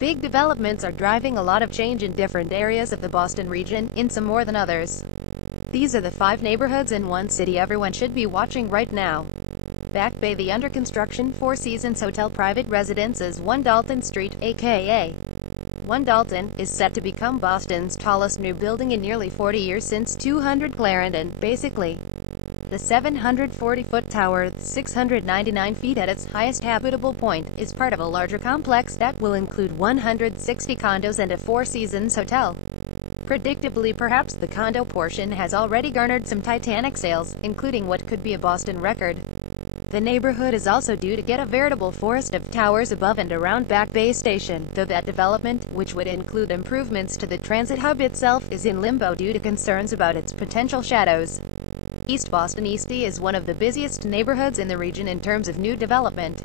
Big developments are driving a lot of change in different areas of the Boston region, in some more than others. These are the 5 neighborhoods in one city everyone should be watching right now. Back Bay. The under construction Four Seasons Hotel private residence is 1 Dalton Street, aka 1 Dalton, is set to become Boston's tallest new building in nearly 40 years since 200 Clarendon, basically. The 740-foot tower, 699 feet at its highest habitable point, is part of a larger complex that will include 160 condos and a Four Seasons hotel. Predictably, perhaps the condo portion has already garnered some titanic sales, including what could be a Boston record. The neighborhood is also due to get a veritable forest of towers above and around Back Bay Station, though that development, which would include improvements to the transit hub itself, is in limbo due to concerns about its potential shadows. East Boston Eastie is one of the busiest neighborhoods in the region in terms of new development.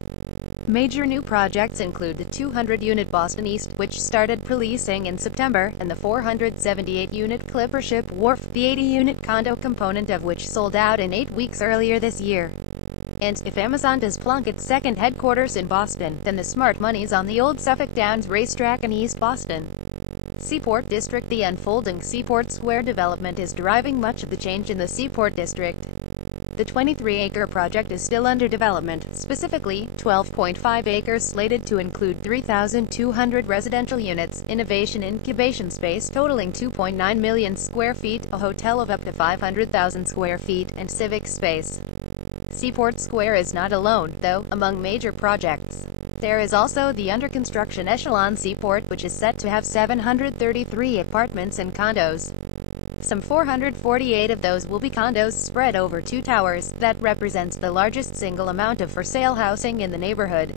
Major new projects include the 200-unit Boston East, which started pre-leasing in September, and the 478-unit Clippership Wharf, the 80-unit condo component of which sold out in 8 weeks earlier this year. And, if Amazon does plunk its second headquarters in Boston, then the smart money's on the old Suffolk Downs racetrack in East Boston. Seaport District. The unfolding Seaport Square development is driving much of the change in the Seaport District. The 23-acre project is still under development, specifically, 12.5 acres slated to include 3,200 residential units, innovation incubation space totaling 2.9 million square feet, a hotel of up to 500,000 square feet, and civic space. Seaport Square is not alone, though, among major projects. There is also the under-construction Echelon Seaport, which is set to have 733 apartments and condos. Some 448 of those will be condos spread over 2 towers. That represents the largest single amount of for-sale housing in the neighborhood.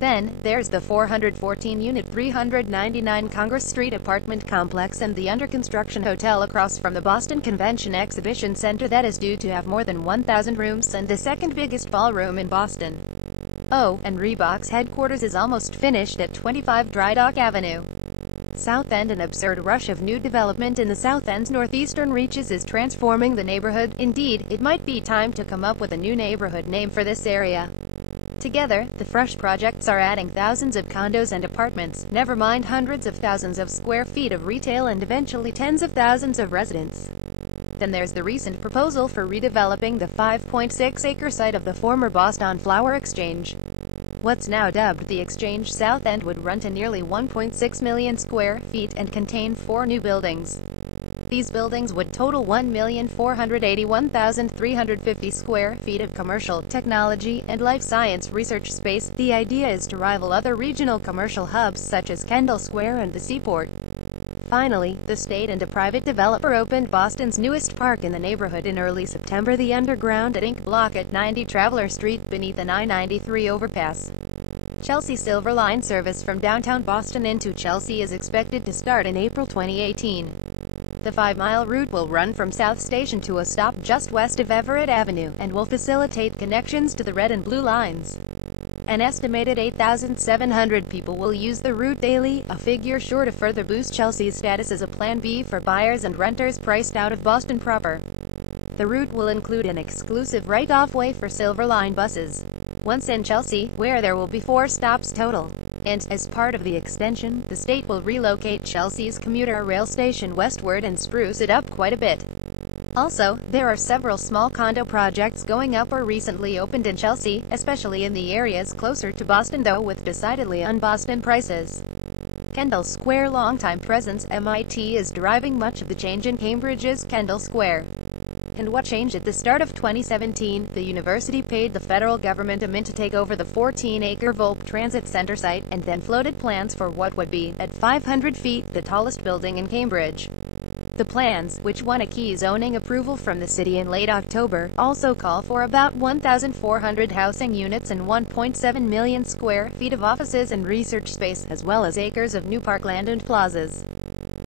Then, there's the 414-unit 399 Congress Street apartment complex and the under-construction hotel across from the Boston Convention Exhibition Center that is due to have more than 1,000 rooms and the second biggest ballroom in Boston. Oh, and Reebok's headquarters is almost finished at 25 Drydock Avenue. South End. An absurd rush of new development in the South End's northeastern reaches is transforming the neighborhood. Indeed, it might be time to come up with a new neighborhood name for this area. Together, the fresh projects are adding thousands of condos and apartments, never mind hundreds of thousands of square feet of retail and eventually tens of thousands of residents. Then there's the recent proposal for redeveloping the 5.6-acre site of the former Boston Flower Exchange. What's now dubbed the Exchange South End would run to nearly 1.6 million square feet and contain 4 new buildings. These buildings would total 1,481,350 square feet of commercial, technology, and life science research space. The idea is to rival other regional commercial hubs such as Kendall Square and the Seaport. Finally, the state and a private developer opened Boston's newest park in the neighborhood in early September, the Underground at Ink Block at 90 Traveler Street, beneath an I-93 overpass. Chelsea Silver Line service from downtown Boston into Chelsea is expected to start in April 2018. The 5-mile route will run from South Station to a stop just west of Everett Avenue, and will facilitate connections to the Red and Blue lines. An estimated 8,700 people will use the route daily, a figure sure to further boost Chelsea's status as a Plan B for buyers and renters priced out of Boston proper. The route will include an exclusive right-off way for Silver Line buses. Once in Chelsea, where there will be 4 stops total. And, as part of the extension, the state will relocate Chelsea's commuter rail station westward and spruce it up quite a bit. Also, there are several small condo projects going up or recently opened in Chelsea, especially in the areas closer to Boston, though with decidedly un-Boston prices. Kendall Square. Longtime presence. MIT is driving much of the change in Cambridge's Kendall Square. And what changed at the start of 2017? The university paid the federal government a mint to take over the 14-acre Volpe Transit Center site, and then floated plans for what would be, at 500 feet, the tallest building in Cambridge. The plans, which won a key zoning approval from the city in late October, also call for about 1,400 housing units and 1.7 million square feet of offices and research space, as well as acres of new parkland and plazas.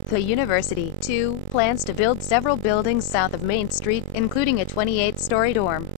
The university, too, plans to build several buildings south of Main Street, including a 28-story dorm.